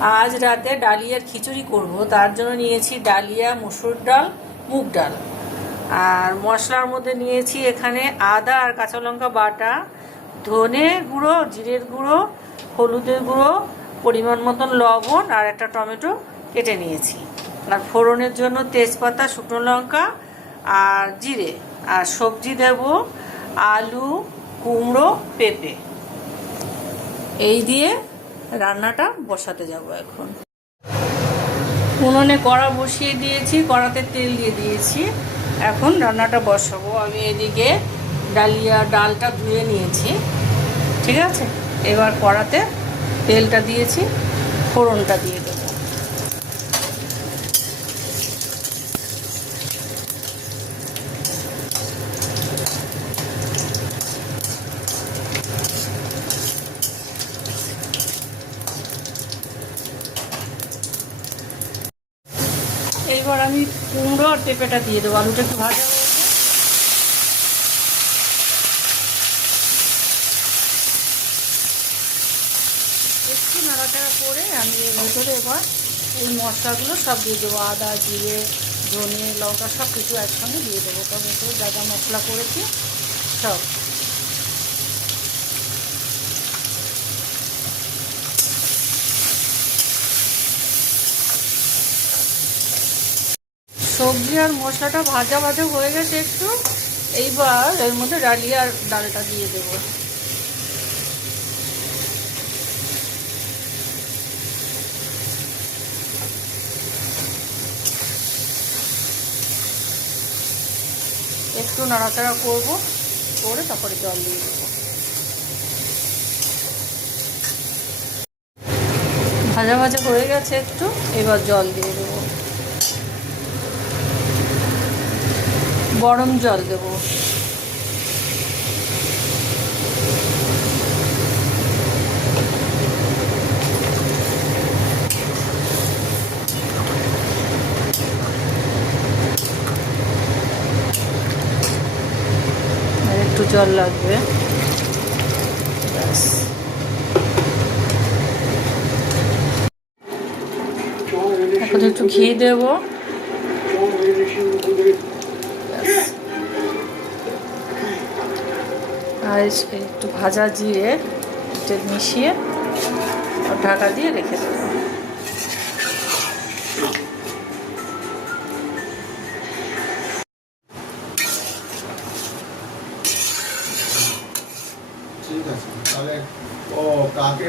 আজ রাতে ডালিয়ার খিচুড়ি করব, তার জন্য নিয়েছি ডালিয়া, মসুর ডাল, মুগ ডাল। আর মশলার মধ্যে নিয়েছি এখানে আদা আর কাঁচা লঙ্কা বাটা, ধনে গুঁড়ো, জিরের গুঁড়ো, হলুদের গুঁড়ো, পরিমাণ মতন লবণ আর একটা টমেটো কেটে নিয়েছি। আর ফোড়নের জন্য তেজপাতা, শুকনো লঙ্কা আর জিরে। আর সবজি দেব আলু, কুমড়ো, পেঁপে। এই দিয়ে রান্নাটা বসাতে যাব। এখন উনুনে কড়া বসিয়ে দিয়েছি, কড়াতে তেল দিয়ে দিয়েছি। এখন রান্নাটা বসাবো। আমি এদিকে ডালটা ধুয়ে নিয়েছি, ঠিক আছে। এবার কড়াতে তেলটা দিয়েছি, ফোড়নটা দিয়ে দেবো। এইবার আমি কুমড়ো আর পেঁপেটা দিয়ে দেবো। আলুটা একটু ভাজা হয়েছে, একটু নাড়াচাড়া করে আমি এর ভেতরে এবার এই মশলাগুলো সব দিয়ে দেবো। আদা, জিরে, ধনে, লঙ্কা সব কিছু একসঙ্গে দিয়ে দেবো। টমেটো, যা যা মশলা করেছি সব। সবজি আর মশলাটা ভাজা ভাজা হয়ে গেছে একটু। এইবার এর মধ্যে ডালিয়ার ডালটা দিয়ে দেবো। একটু নাড়াচাড়া করবো, করে তারপরে জল দিয়ে দেবো। ভাজা ভাজা হয়ে গেছে একটু, এবার জল দিয়ে দেবো। গরম জল দেবো। আর একটু জল লাগবে, ব্যাস। এখন একটু ঘি দেবো, আর একটু ভাজা জিরে মিশিয়ে ঢাকা দিয়ে রেখে দেবো। ঠিক আছে, তাহলে ও কাকে